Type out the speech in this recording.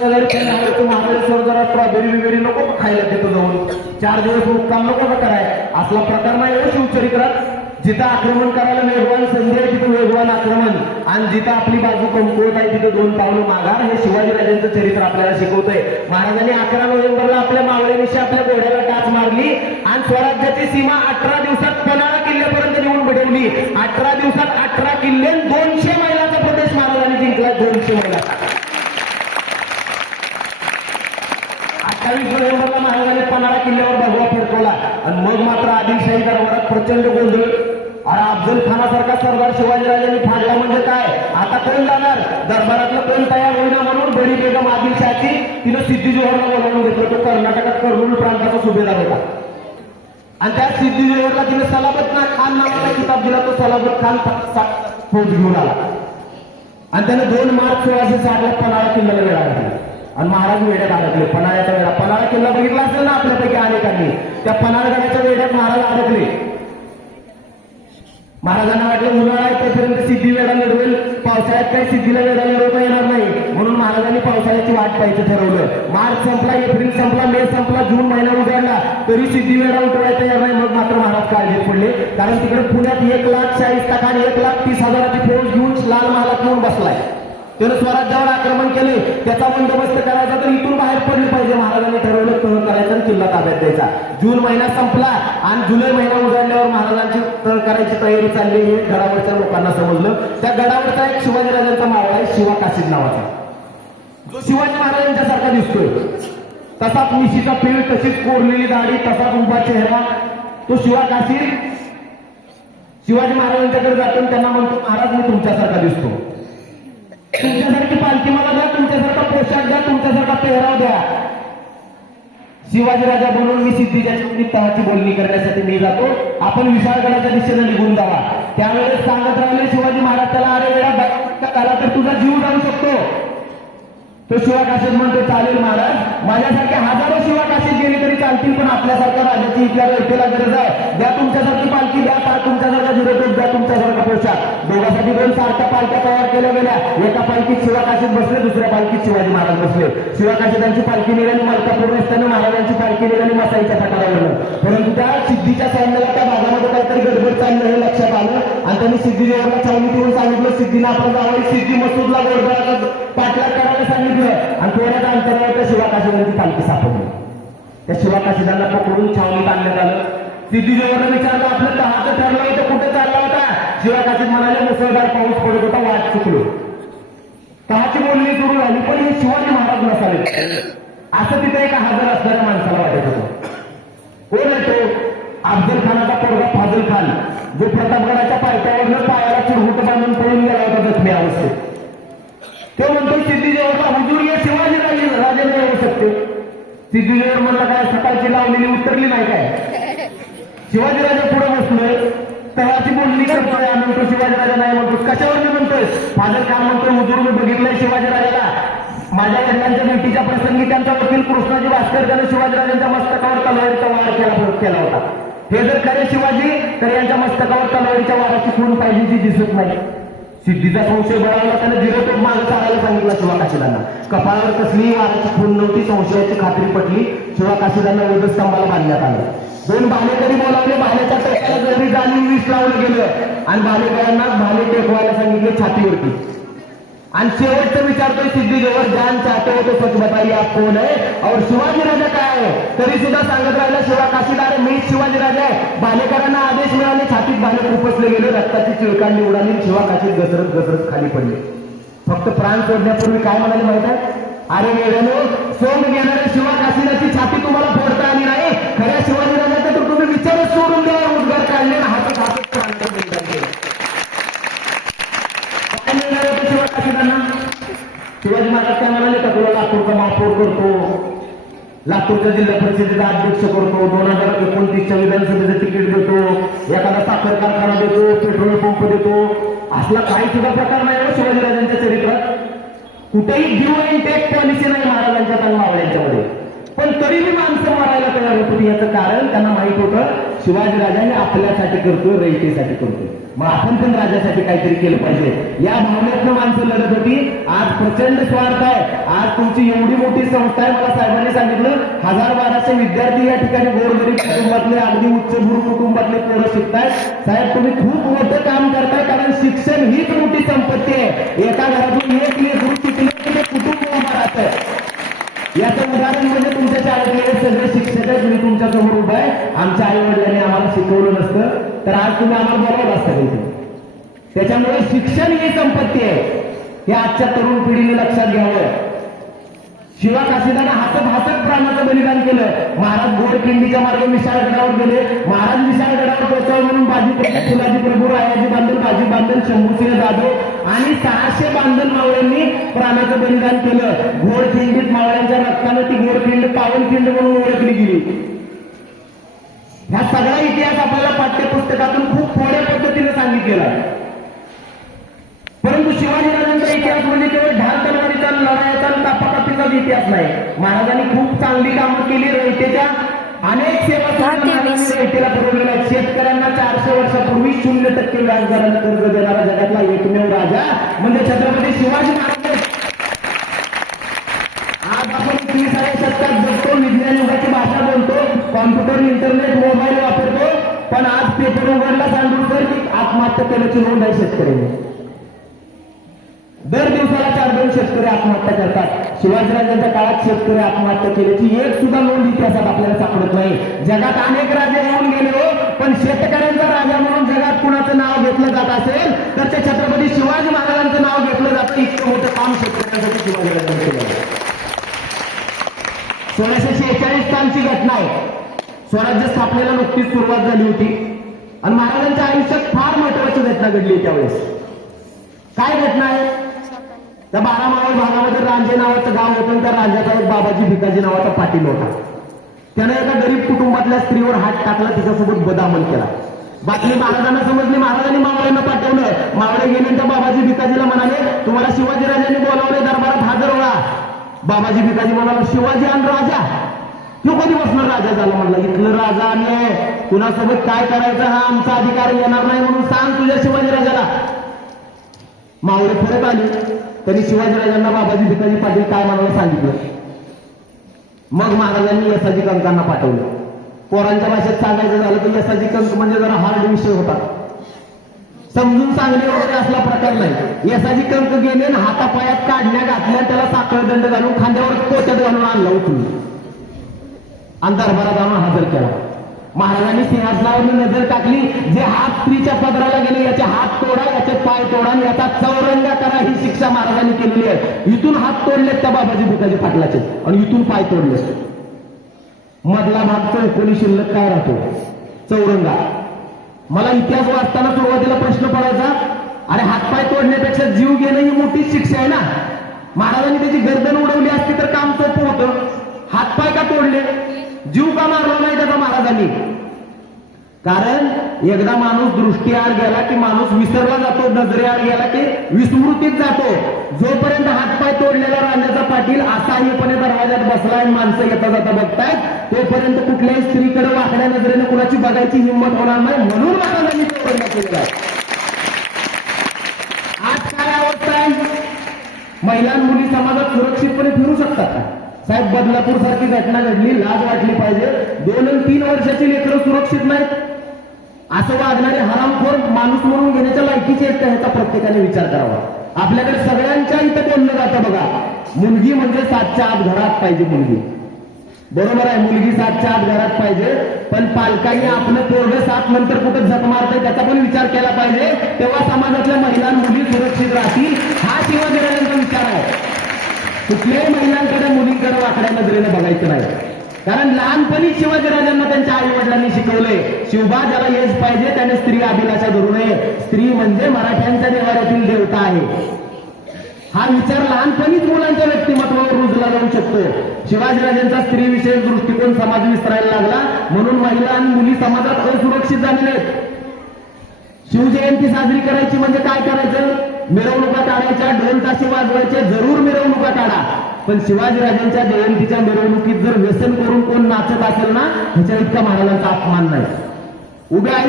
महाबळेश्वर जरा स्ट्रॉबेरी बिबेरी नको खायला तिथं जाऊन 4 दिवस मुक्काम नको कराय. असला प्रकार नाही हो शिवचरित्रात. जिथं आक्रमण करायला वेगवान संधी आहे तिथं वेगवान आक्रमण, आणि जिथं आपली बाजू कमकुवत आहे तिथं 2 पावलं माघार. हे शिवाजीराजांचं चरित्र आपल्याला शिकवतंय. महाराजांनी 11 नोव्हेंबरला आपल्या मावळ्यानिशी आपल्या घोड्याला टाच मारली आणि स्वराज्याची सीमा 18 दिवसात पन्हाळा किल्ल्यापर्यंत नेऊन बडवली. 18 दिवसात 18 किल्ले 200 मैलाचा प्रदेश महाराजांनी जिंकला. 200 मैला. 28 नोव्हेंबरला महाराजांनी पन्हाळा किल्ल्यावर भगवा फडकवला आणि मग मात्र आदिलशाही दरबारात प्रचंड गोंधळ. अरे अफजल खानासारखा सरदार शिवाजीराजांनी फाडला म्हणजे काय, आता कोण जाणार दरबारातलं, कोण तयार होईना म्हणून बडी बेगम आदिलशाची तिनं सिद्धी जोहरला बोलावून घेतलं. तो कर्नाटकात कर्नूल प्रांताचा सुभेदार होता आणि त्या सिद्धी जोहरला तिने सलाबत खान नावाचा किताब दिला. तो सलाबत खान फौज घेऊन आला आणि त्याने 2 मार्च 1660 पन्हाळा किल्ल्याला वेळा घातला आणि महाराज वेड्यात अडकले. पन्हाळ्याचा वेळा, पन्हाळा किल्ला बघितला असेल ना आपल्यापैकी अनेकांनी, त्या पन्हाळगडाच्या वेड्यात महाराज अडकले. महाराजांना वाटलं उन्हाळा आहे तोपर्यंत सिद्धी वेळा लढवेल, पावसाळ्यात काही सिद्धीला वेळा लढवता येणार नाही, म्हणून महाराजांनी पावसाळ्याची वाट पाहायचं ठरवलं. मार्च संपला, एप्रिल संपला, मे संपला, जून महिना उजाडला तरी सिद्धी वेळा उठवायचा येणार नाही. मग मात्र महाराज काळजीत पडले, कारण तिकडे पुण्यात 1,40,000 खान 1,30,000ची फौज घेऊन लाल महालात येऊन बसलाय. त्यानं स्वराज्यावर आक्रमण केले, त्याचा बंदोबस्त करायचा तर इथून बाहेर पडले पाहिजे. महाराजांनी ठरवलं तह करायचा आणि किल्ला ताब्यात द्यायचा. जून महिना संपला आणि जुलै महिना उजाडल्यावर महाराजांची तह करायची तयारी चालली हे गडावरच्या लोकांना समजलं. त्या गडावरचा एक शिवाजीराजांचा मावळा आहे शिवा काशीद नावाचा, जो शिवाजी महाराजांच्या सारखा दिसतोय. तसाच मिशीचा पीळ, तशीच कोरलेली दाढी, तसाच उभा चेहरा, तो शिवा काशीद शिवाजी महाराजांच्याकडे जातो आणि त्यांना म्हणतो, महाराज मी तुमच्यासारखा दिसतो, तुमच्यासारखी पालखी मला द्या, तुमच्यासारखा पोशाख द्या, तुमच्यासारखा पेहराव द्या. शिवाजीराजा बनवून मी सिद्धीच्या तहाची बोलणी करण्यासाठी मी जातो, आपण विशाळगडाच्या दिशेने निघून जावा. त्यावेळेस सांगत राहिले शिवाजी महाराज त्याला, अरे वेळा आला तर तुझा जीव जाऊ शकतो. तो शिवा काशीद म्हणतो, चालेल महाराज, माझ्यासारखे हजारो शिवा काशीद गेली तरी चालतील, पण आपल्यासारख्या राजाची इथल्या व्यक्तीला गरज आहे. द्या तुमच्यासारखी पालखी द्या, तुमच्यासारखा जिरोटोप द्या, तुमच्यासारखा पोशाख. दोघांसाठी 2 सारख्या पालख्या तयार केल्या गेल्या. एका पालखीत शिवा काशीद बसले, दुसऱ्या पालखीत शिवाजी महाराज बसले. शिवा काशीदांची पालखी निघाली मलकापूर रस्त्याने, महाराजांची पालखी निघाली मसाईच्या तटारावरून. परंतु त्या सिद्धीच्या सैन्याला त्या भागामध्ये काहीतरी गडबड चाललं हे लक्षात आलं आणि त्यांनी सिद्धी देवाला चावणी देऊन सांगितलं, सिद्धीनं आपण जावं. सिद्धी मसूदला गोडबळाचा पाठलाग करायला सांगितलं आणि थोड्याच अंतरावर त्या शिवा काशीदांची पालखी सापडली. त्या शिवा काशीदांना पकडून छावणीत आणण्यात आलं. सिद्धी देवाला विचारलं, आपलं तहाचं ठरलं होतं, कुठे चालला होता? शिवा काशीद म्हणाले, मुसळधार पाऊस पडत होता, वाट चुकलो. तहाची बोलणी सुरू झाली, पण हे शिवाजी महाराज नसावे असं तिथे एका हजर असणाऱ्या माणसाला वाटत होतं. कोण आहे तो? अफजल खानाचा पोरगा फाजल खान, जो प्रतापगडाच्या पायथ्यावरनं पायाला चिरगुट बांधून पळून गेला होता जखमी अवस्थेत. तो म्हणतो, सिद्धीदेवाचा हुजूर या शिवाजी राजाने येऊ शकते. सिद्धीदेव म्हणला, काय सकाळची लावलेली उतरली नाही काय? शिवाजी राजा पुढे बसलोय, तहाची बोलणी करतोय, म्हणतो शिवाजी राजा नाही म्हणतो. कशावर मी म्हणतोय? फादर खान म्हणतोय, हुजूर मी बघितलंय शिवाजी राजाला. माझ्या वडिलांच्या भेटीच्या प्रसंगी त्यांचा वकील कृष्णाजी भास्कर त्याने शिवाजीराजांच्या मस्तकावर तलवारीचा वार केला होता. हे जर खरे शिवाजी तर यांच्या मस्तकावर तलवारीच्या वाराची खून पाहिजे जी दिसत नाही. सिद्धीचा संशय बळावला, त्याने जिरोटोप मागे चालायला सांगितलं शिवा काशीदांना. कपाळावर कसलीही वाराची खून नव्हती, संशयाची खात्री पटली. शिवा काशीदांना वधस्तंभाला बांधण्यात आलं. 2 भालेकरी बोलावले, भाल्याच्या टेकाला जरी जाणून विष लावलं गेलं आणि भालेकरांना भाले टेकवायला सांगितले छातीवरती. आणि शेवटचं विचारतोय सिद्धीदेवर, जान चाहते हो तो सच बताइए आप कोण आहे? और शिवाजी राजा काय आहे? तरी सुद्धा सांगत राहिला शिवा काशीद, अरे मीच शिवाजी राजा आहे. भालेकरांना आदेश मिळाले, छातीत भाले खुपसले गेले, रक्ताची चिळकांडी उडाली, शिवा काशीद घसरत घसरत खाली पडले. फक्त प्राण सोडण्यापूर्वी काय म्हणाले माहित आहे? अरे वेळेनो, सोंग घेणाऱ्या शिवा काशीदाची छाती तुम्हाला फोडता आली नाही. खऱ्या शिवाजी राजाचा तर तुम्ही विचारच सोडून द्या. उद्गार काढले, हातात हातात प्राण शिवा काशीदांना. शिवाजी महाराज काय म्हणाले, का तुला लातूरचा महापौर करतो, लातूरच्या जिल्हा परिषदेचा अध्यक्ष करतो, 2029च्या विधानसभेचं तिकीट देतो, एखादा साखर कारखाना देतो, पेट्रोल पंप देतो. असला काही सुद्धा प्रकार नाही हो शिवाजीराजांच्या चरित्रात. कुठेही गिव्ह अँड टेक पॉलिसी नाही महाराजांच्या आणि मावळ्यांच्या मध्ये. पण तरी मी माणसं मारायला तयार होत होती. याचं कारण त्यांना माहित होतं शिवाजीराजांनी आपल्यासाठी करतोय, रयतेसाठी करतोय, मग आपण पण राजासाठी काहीतरी केलं पाहिजे. या भावनेतनं माणसं लढत होती. आज प्रचंड स्वार्थ आहे. आज तुमची एवढी मोठी संस्था आहे, मला साहेबांनी सांगितलं 1000-1200 विद्यार्थी या ठिकाणी गोरगरीब कुटुंबातले, अगदी उच्चभ्रू कुटुंबातले पोरं शिकतायत. साहेब तुम्ही खूप मोठं काम करताय, कारण शिक्षण हीच मोठी संपत्ती आहे. एका घरातून एक लेकरू शिकलं की ते कुटुंब उभं राहतं. याचं उदाहरण म्हणजे तुमच्या शाळेतले सगळे शिक्षक आहेत. मी तुमच्या समोर उभा आहे. आमच्या आई वडिलांनी आम्हाला शिकवलं नसतं तर आज तुम्ही आम्हाला बोलावलं असतं इथे. त्याच्यामुळे शिक्षण ही संपत्ती आहे, हे आजच्या तरुण पिढीने लक्षात घ्यावं. शिवा काशीदानं हसत हसत प्राणाचं बलिदान केलं. महाराज गोडखिंडीच्या मार्गे विशाळगडावर गेले. महाराज विशाळगडावर पोहोचवलं म्हणून फुलाजी प्रभू, रायाजी बांधल, बाजी बांधल, शंभूसिंह जाधव आणि 600 बांधल मावळ्यांनी प्राणाचं बलिदान केलं. घोडखिंडीत मावळ्यांच्या रक्तानं ती घोडखिंड पावनखिंड म्हणून ओळखली गेली. ह्या सगळा इतिहास आपल्याला पाठ्यपुस्तकातून खूप थोड्या पद्धतीने सांगितलेला आहे. परंतु शिवाजीराजांचा इतिहास म्हणजे केवळ ढाल तलवारीचा, लढाईचा, तापातापीचाच इतिहास नाही. महाराजांनी खूप चांगली कामं केली. रयतेच्या अनेक सेवा रयतेला पुरवलेल्या आहेत. शेतकऱ्यांना 400 वर्षापूर्वी 0% व्याजदरानं कर्ज देणारा जगातला एकमेव राजा म्हणजे छत्रपती शिवाजी महाराज. आज आपण 30व्या शतकात जगतो, विज्ञान युगाची भाषा बोलतो, कॉम्प्युटर, इंटरनेट, मोबाईल वापरतो, पण आज पेपर उघडला सांगून तर की आत्महत्या केल्याची नोंद आहे शेतकऱ्यांनी. दर दिवसाला 4-2 शेतकरी आत्महत्या करतात. शिवाजीराजांच्या काळात शेतकरी आत्महत्या केल्याची एक सुद्धा नोंद इतिहासात आपल्याला सापडत नाही. जगात अनेक राजे येऊन गेले हो, पण शेतकऱ्यांचा राजा म्हणून जगात कुणाचं नाव घेतलं जात असेल तर ते छत्रपती शिवाजी महाराजांचं नाव घेतलं जातं. इतकं मोठं काम शेतकऱ्यांसाठी शिवाजीराजांनी केलं. 1646 सालची घटना आहे. स्वराज्य स्थापनेला नुकतीच सुरुवात झाली होती आणि महाराजांच्या आयुष्यात फार महत्वाची घटना घडली त्यावेळेस. काय घटना आहे? त्या 12 मावळ भागामध्ये रांजे नावाचं गाव होतं. त्या रांजाचा एक बाबाजी भिकाजी नावाचा पाटील होता. त्याने एका गरीब कुटुंबातल्या स्त्रीवर हात टाकला, तिच्यासोबत बदामल केला. बातमी महाराजांना समजली. महाराजांनी मावळ्यांना पाठवलं. मावळे गेले त्या बाबाजी भिकाजीला म्हणाले, तुम्हाला शिवाजीराजांनी बोलावले, दरबारात हजर व्हा. बाबाजी भिकाजी म्हणाला, शिवाजी आणि राजा? तो कधी बसणार राजा झाला? म्हणला, इथलं राजा आणि कुणासोबत काय करायचं हा आमचा अधिकार येणार नाही, म्हणून सांग तुझ्या शिवाजीराजाला. मावळे परत आले. त्यांनी शिवाजीराजांना बाबाजी भिकाजी पाटील काय म्हणायला सांगितलं. मग महाराजांनी यसाजी कंकांना पाठवलं. पोरांच्या भाषेत सांगायचं झालं तर यसाजी कंक म्हणजे जरा हार्ड विषय होता, समजून सांगणे वगैरे असला प्रकार नाही. यसाजी कंक गेले आणि हातापायात काढण्या घातल्या, त्याला साखळदंड घालून खांद्यावर कोट्यात घालून आणला उठून आणि दरबारात आणून हजर केला. महाराजांनी सिंहासनावर नजर टाकली. जे हात स्त्रीच्या पदराला गेले याचे हात तोडा, याचे पाय तोडा आणि याचा चौरंगा करा, ही शिक्षा महाराजांनी केलेली आहे. इथून हात तोडलेत त्या बाबाजी भिकाजी पाटलाचे आणि इथून पाय तोडले. मधला भाग चौकोनी शिल्लक काय राहतो? चौरंगा. मला इतिहास वाचताना सुरुवातीला प्रश्न पडायचा, अरे हातपाय तोडण्यापेक्षा जीव घेणं ही मोठीच शिक्षा आहे ना. महाराजांनी त्याची गर्दन उडवली असती तर काम सोपं होतं. हातपाय का तोडले? जीव का मारला नाही त्याचा महाराजांनी? कारण एकदा माणूस दृष्टीआड गेला की माणूस विसरला जातो, नजरेआड गेला की विस्मृतीत जातो. जोपर्यंत हातपाय तोडलेला राजाचा पाटील असाह्यपणे दरवाजात बसलाय, माणसं येता जाता बघतायत, तोपर्यंत कुठल्याही स्त्रीकडे वाकड्या नजरेने कुणाची बघायची हिंमत होणार नाही. म्हणून महाराजांनी चौरंगा केलेला आहे. आज काय अवस्था आहे? महिला मुली समाजात सुरक्षितपणे फिरू शकतात का? साहेब, बदलापूर सारखी घटना घडली, लाज वाटली पाहिजे. 2 आणि 3 वर्षाची लेकरं सुरक्षित नाहीत. असं वागणारे हरामखोर माणूस म्हणून घेण्याच्या लायकीचे आहेत का, ह्याचा प्रत्येकाने विचार करावा. आपल्याकडे सगळ्यांच्या इथं बोललं जातं बघा, मुलगी म्हणजे 7च्या आत घरात पाहिजे मुलगी. बरोबर आहे, मुलगी 7च्या आत घरात पाहिजे, पण पालकांनी आपलं पोरगं 7 नंतर कुठं झक मारतंय त्याचा पण विचार केला पाहिजे. तेव्हा समाजातल्या महिला मुली सुरक्षित राहतील. हा शिवाजीराजांचा विचार आहे. कुठल्याही महिलांकडे मुलींकडे वाकड्या नजरेने बघायचं नाही. कारण लहानपणी शिवाजीराजांना त्यांच्या आई वडिलांनी शिकवलंय, शिवबा ज्याला येस पाहिजे त्याने स्त्री अभिलाषा धरू नये. स्त्री म्हणजे मराठ्यांच्या देवाऱ्यातील देवता आहे. हा विचार लहानपणीच मुलांच्या व्यक्तिमत्वावर रुजला जाऊ शकतो. शिवाजीराजांचा स्त्रीविषयक दृष्टिकोन समाज विसरायला लागला, म्हणून महिला आणि मुली समाजात असुरक्षित झालेले आहेत. शिवजयंती साजरी करायची म्हणजे काय करायचं? मिरवणुका काढायच्या, ढोल ताशे वाजवायचे, जरूर मिरवणुका काढा, पण शिवाजीराजांच्या जयंतीच्या मिरवणुकीत जर व्यसन करून कोण नाचत असेल ना, ह्याच्या इतका महाराजांचा अपमान नाही. उभ्या